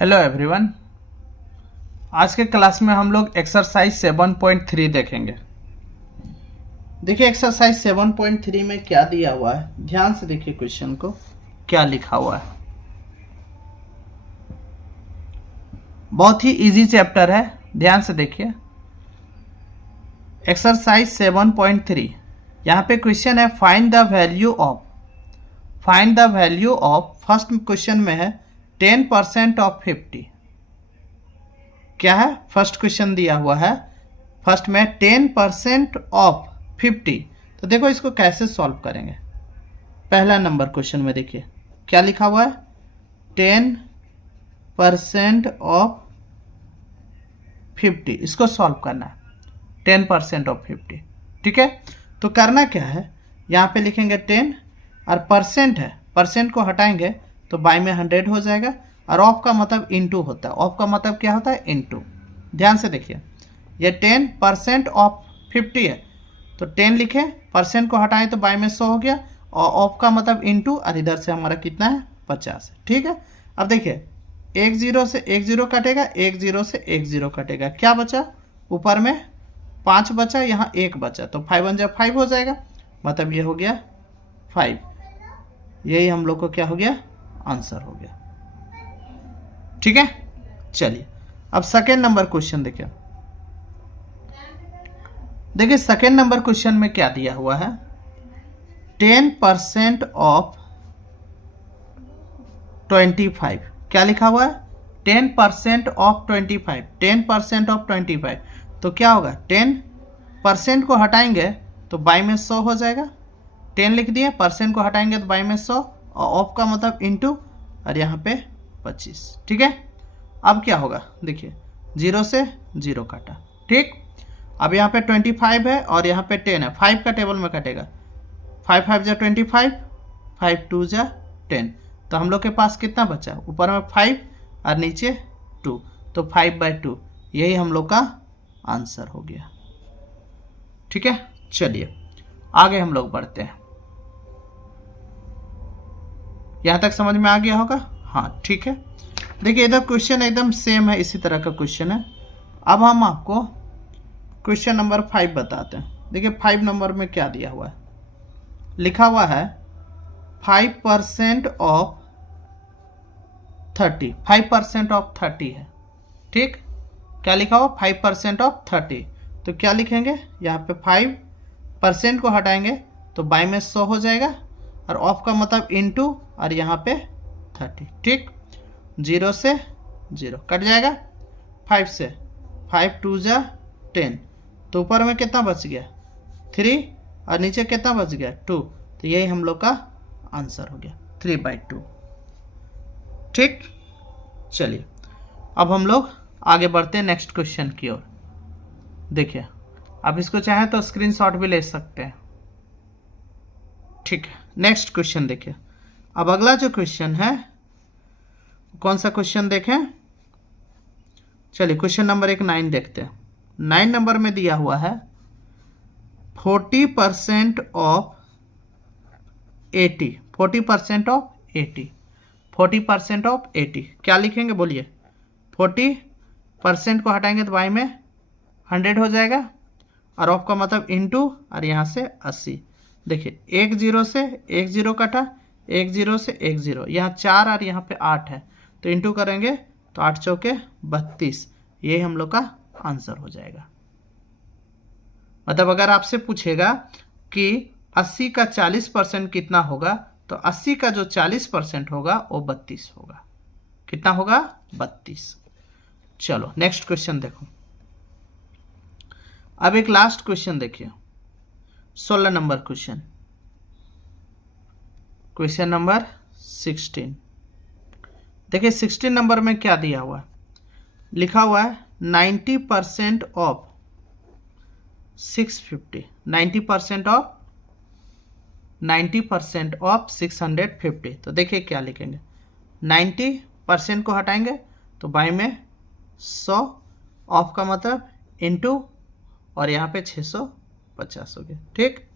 Hello everyone. आज के class में हम लोग एक्सरसाइज 7.3 देखेंगे। देखिए एक्सरसाइज 7.3 में क्या दिया हुआ है, ध्यान से देखिए क्वेश्चन को क्या लिखा हुआ है। बहुत ही इजी चैप्टर है, ध्यान से देखिए। एक्सरसाइज 7.3 यहाँ पे क्वेश्चन है find the value of first question में है 10% ऑफ 50। क्या है, फर्स्ट क्वेश्चन दिया हुआ है, फर्स्ट में 10% ऑफ 50। तो देखो इसको कैसे सॉल्व करेंगे। पहला नंबर क्वेश्चन में देखिए क्या लिखा हुआ है, 10% ऑफ 50। इसको सॉल्व करना है, 10% ऑफ 50। ठीक है, तो करना क्या है, यहाँ पे लिखेंगे 10 और परसेंट है, परसेंट को हटाएंगे तो बाय में 100 हो जाएगा। और ऑफ का मतलब इनटू होता है, ऑफ का मतलब क्या होता है, इनटू। ध्यान से देखिए, ये 10% ऑफ 50 है तो 10 लिखे, परसेंट को हटाएं तो बाय में 100 हो गया, और ऑफ का मतलब इनटू, और इधर से हमारा कितना है, 50 है। ठीक है, अब देखिए एक जीरो से एक जीरो कटेगा, एक जीरो से एक जीरो कटेगा, क्या बचा, ऊपर में 5 बचा, यहाँ 1 बचा, तो 5 1 5 हो जाएगा, मतलब ये हो गया 5। यही हम लोग को क्या हो गया, आंसर हो गया। ठीक है, चलिए अब सेकेंड नंबर क्वेश्चन देखिए। देखिए सेकेंड नंबर क्वेश्चन में क्या दिया हुआ है, 10% ऑफ 25। क्या लिखा हुआ है, 10% ऑफ 25, 10% ऑफ 25। तो क्या होगा, 10% को हटाएंगे तो बाई में 100 हो जाएगा। 10 लिख दिए, परसेंट को हटाएंगे तो बाई में 100, और ऑफ का मतलब इनटू, और यहाँ पे 25। ठीक है, अब क्या होगा, देखिए 0 से 0 काटा। ठीक, अब यहाँ पे 25 है और यहाँ पे 10 है, 5 का टेबल में कटेगा, 5 5 जा 25, 5 2 जा 10। तो हम लोग के पास कितना बचा, ऊपर में 5 और नीचे 2, तो 5/2 यही हम लोग का आंसर हो गया। ठीक है, चलिए आगे हम लोग बढ़ते हैं। यहां तक समझ में आ गया होगा, हाँ ठीक है। देखिए इधर क्वेश्चन एकदम सेम है, इसी तरह का क्वेश्चन है। अब हम आपको क्वेश्चन नंबर 5 बताते हैं। देखिए 5 नंबर में क्या दिया हुआ है, लिखा हुआ है 5% ऑफ 30, 5% ऑफ 30 है। ठीक, क्या लिखा हुआ, 5% ऑफ 30। तो क्या लिखेंगे, यहाँ पे 5% को हटाएंगे तो बाई में 100 हो जाएगा, और ऑफ का मतलब इनटू, और यहाँ पे 30। ठीक, 0 से 0 कट जाएगा, 5 से 5 2 जा 10, तो ऊपर में कितना बच गया, 3, और नीचे कितना बच गया, 2। तो यही हम लोग का आंसर हो गया, 3/2। ठीक, चलिए अब हम लोग आगे बढ़ते हैं नेक्स्ट क्वेश्चन की ओर। देखिए अब इसको चाहे तो स्क्रीनशॉट भी ले सकते हैं। ठीक है, नेक्स्ट क्वेश्चन देखिए। अब अगला जो क्वेश्चन है, कौन सा क्वेश्चन देखें, चलिए क्वेश्चन नंबर 9 देखते हैं। 9 नंबर में दिया हुआ है 40% ऑफ 80, 40% ऑफ 80, 40% ऑफ 80। क्या लिखेंगे बोलिए, 40% को हटाएंगे तो बाई में 100 हो जाएगा, और ऑफ का मतलब इनटू, और यहाँ से 80। देखिए एक जीरो से एक जीरो कटा, एक जीरो से एक जीरो, यहाँ 4 और यहाँ पे 8 है, तो इनटू करेंगे तो 8 चौके 32, यही हम लोग का आंसर हो जाएगा। मतलब अगर आपसे पूछेगा कि 80 का 40% कितना होगा, तो 80 का जो 40% होगा वो 32 होगा। कितना होगा, 32। चलो नेक्स्ट क्वेश्चन देखो। अब एक लास्ट क्वेश्चन देखिए, 16 नंबर क्वेश्चन, क्वेश्चन नंबर 16। देखिए 16 नंबर में क्या दिया हुआ है, लिखा हुआ है 90% ऑफ 650, 90% ऑफ 650। तो देखिए क्या लिखेंगे, 90% को हटाएंगे तो बाई में 100, ऑफ का मतलब इनटू, और यहाँ पे 650 हो गया। ठीक,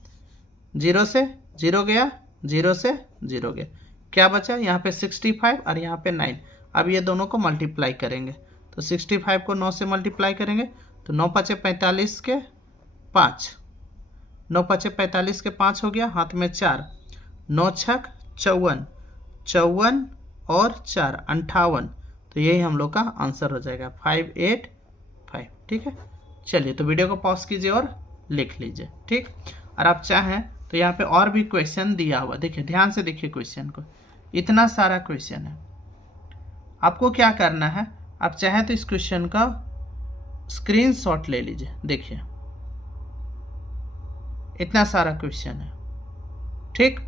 0 से 0 गया, 0 से 0 गया, क्या बचा, यहाँ पे 65 और यहाँ पे 9, अब ये दोनों को मल्टीप्लाई करेंगे, तो 65 को 9 से मल्टीप्लाई करेंगे तो 9 पचे 45 के 5, 9 पचे 45 के 5 हो गया, हाथ में 4, 9 छक 54, 54 और 4 58, तो यही हम लोग का आंसर हो जाएगा 585। ठीक है, चलिए तो वीडियो को पॉज कीजिए और लिख लीजिए। ठीक, और आप चाहें तो यहाँ पे और भी क्वेश्चन दिया हुआ, देखिए ध्यान से देखिए क्वेश्चन को, इतना सारा क्वेश्चन है। आपको क्या करना है, आप चाहें तो इस क्वेश्चन का स्क्रीनशॉट ले लीजिए, देखिए इतना सारा क्वेश्चन है। ठीक,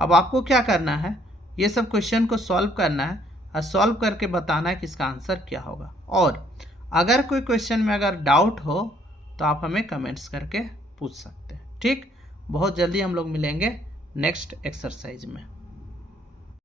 अब आपको क्या करना है, ये सब क्वेश्चन को सॉल्व करना है और सॉल्व करके बताना है कि इसका आंसर क्या होगा। और अगर कोई क्वेश्चन में अगर डाउट हो तो आप हमें कमेंट्स करके पूछ सकते हैं। ठीक, बहुत जल्दी हम लोग मिलेंगे नेक्स्ट एक्सरसाइज में।